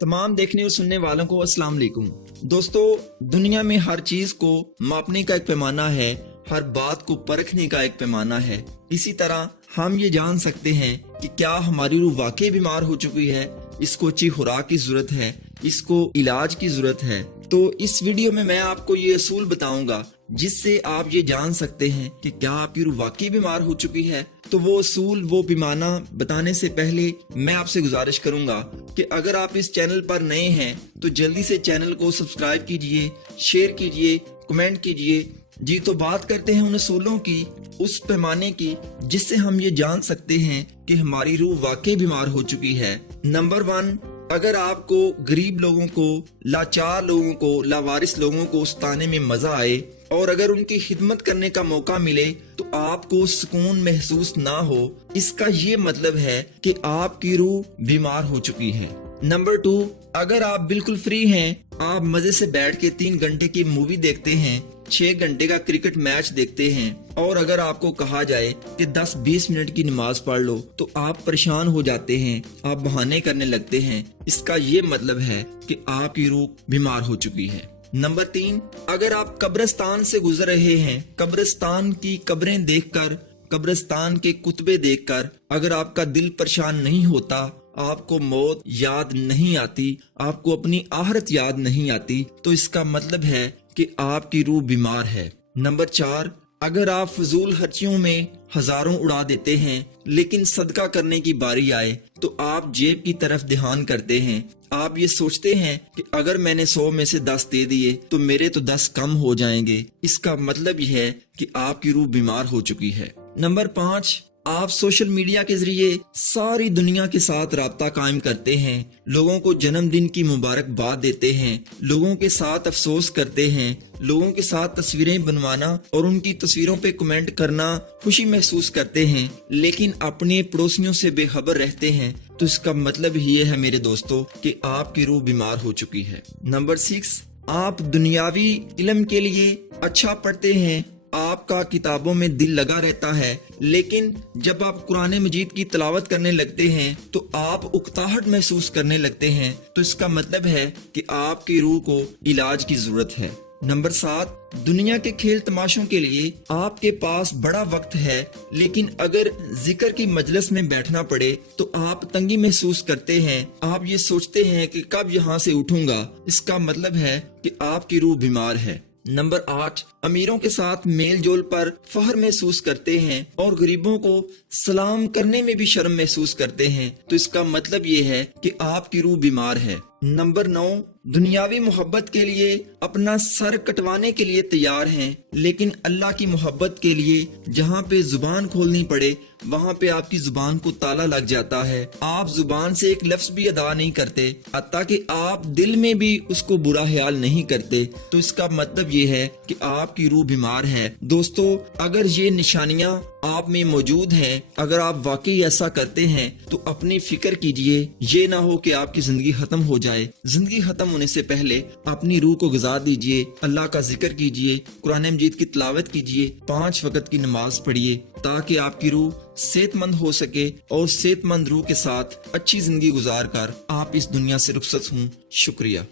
तमाम देखने और सुनने वालों को अस्सलाम वालेकुम। दोस्तों, दुनिया में हर चीज को मापने का एक पैमाना है, हर बात को परखने का एक पैमाना है। इसी तरह हम ये जान सकते हैं कि क्या हमारी रूह वाकई बीमार हो चुकी है, इसको अच्छी खुराक की जरूरत है, इसको इलाज की जरूरत है। तो इस वीडियो में मैं आपको ये असूल बताऊंगा जिससे आप ये जान सकते हैं कि क्या आपकी रूह वाकई बीमार हो चुकी है। तो वो असूल, वो पैमाना बताने से पहले मैं आपसे गुजारिश करूंगा कि अगर आप इस चैनल पर नए हैं तो जल्दी से चैनल को सब्सक्राइब कीजिए, शेयर कीजिए, कमेंट कीजिए। जी, तो बात करते हैं उन असूलों की, उस पैमाने की जिससे हम ये जान सकते हैं कि हमारी रूह वाकई बीमार हो चुकी है। नंबर 1, अगर आपको गरीब लोगों को, लाचार लोगों को, लावारिस लोगों को सताने में मजा आए और अगर उनकी खिदमत करने का मौका मिले तो आपको सुकून महसूस ना हो, इसका ये मतलब है कि आपकी रूह बीमार हो चुकी है। नंबर 2, अगर आप बिल्कुल फ्री हैं, आप मजे से बैठ के 3 घंटे की मूवी देखते हैं, 6 घंटे का क्रिकेट मैच देखते हैं और अगर आपको कहा जाए कि 10-20 मिनट की नमाज पढ़ लो तो आप परेशान हो जाते हैं, आप बहाने करने लगते हैं, इसका ये मतलब है कि आपकी रूह बीमार हो चुकी है। नंबर 3, अगर आप कब्रिस्तान से गुजर रहे हैं, कब्रिस्तान की कब्रें देखकर, कब्रिस्तान के कुतबे देखकर अगर आपका दिल परेशान नहीं होता, आपको मौत याद नहीं आती, आपको अपनी आखिरत याद नहीं आती, तो इसका मतलब है कि आपकी रूह बीमार है। नंबर 4, अगर आप फजूल खर्चियों में हजारों उड़ा देते हैं लेकिन सदका करने की बारी आए तो आप जेब की तरफ ध्यान करते हैं। आप ये सोचते हैं कि अगर मैंने 100 में से 10 दे दिए तो मेरे तो 10 कम हो जाएंगे। इसका मतलब यह है कि आपकी रूह बीमार हो चुकी है। नंबर 5, आप सोशल मीडिया के जरिए सारी दुनिया के साथ राब्ता कायम करते हैं, लोगों को जन्मदिन की मुबारकबाद देते हैं, लोगों के साथ अफसोस करते हैं, लोगों के साथ तस्वीरें बनवाना और उनकी तस्वीरों पे कमेंट करना खुशी महसूस करते हैं, लेकिन अपने पड़ोसियों से बेखबर रहते हैं। तो इसका मतलब ये है मेरे दोस्तों कि आपकी रूह बीमार हो चुकी है। नंबर 6, आप दुनियावी इल्म के लिए अच्छा पढ़ते हैं, आपका किताबों में दिल लगा रहता है, लेकिन जब आप कुरान मजीद की तिलावत करने लगते हैं तो आप उकताहट महसूस करने लगते हैं। तो इसका मतलब है कि आपकी रूह को इलाज की जरूरत है। नंबर 7, दुनिया के खेल तमाशों के लिए आपके पास बड़ा वक्त है, लेकिन अगर जिक्र की मजलिस में बैठना पड़े तो आप तंगी महसूस करते हैं, आप ये सोचते हैं कि कब यहाँ से उठूंगा। इसका मतलब है कि आपकी रूह बीमार है। नंबर 8, अमीरों के साथ मेल जोल पर फख्र महसूस करते हैं और गरीबों को सलाम करने में भी शर्म महसूस करते हैं। तो इसका मतलब ये है कि आपकी रूह बीमार है। नंबर 9, दुनियावी मोहब्बत के लिए अपना सर कटवाने के लिए तैयार हैं, लेकिन अल्लाह की मोहब्बत के लिए जहाँ पे जुबान खोलनी पड़े वहाँ पे आपकी जुबान को ताला लग जाता है। आप जुबान से एक लफ्ज भी अदा नहीं करते, हत्ता कि आप दिल में भी उसको बुरा ख्याल नहीं करते। तो इसका मतलब ये है कि आपकी रूह बीमार है। दोस्तों, अगर ये निशानियाँ आप में मौजूद हैं, अगर आप वाकई ऐसा करते हैं तो अपनी फिक्र कीजिए, ये ना हो कि आपकी जिंदगी खत्म हो जाए। जिंदगी खत्म होने से पहले अपनी रूह को गुजार दीजिए, अल्लाह का जिक्र कीजिए, कुरान मजीद की तिलावत कीजिए, 5 वक्त की नमाज पढ़िए ताकि आपकी रूह सेहतमंद हो सके और सेहतमंद रूह के साथ अच्छी जिंदगी गुजार कर आप इस दुनिया से रुखसत हों। शुक्रिया।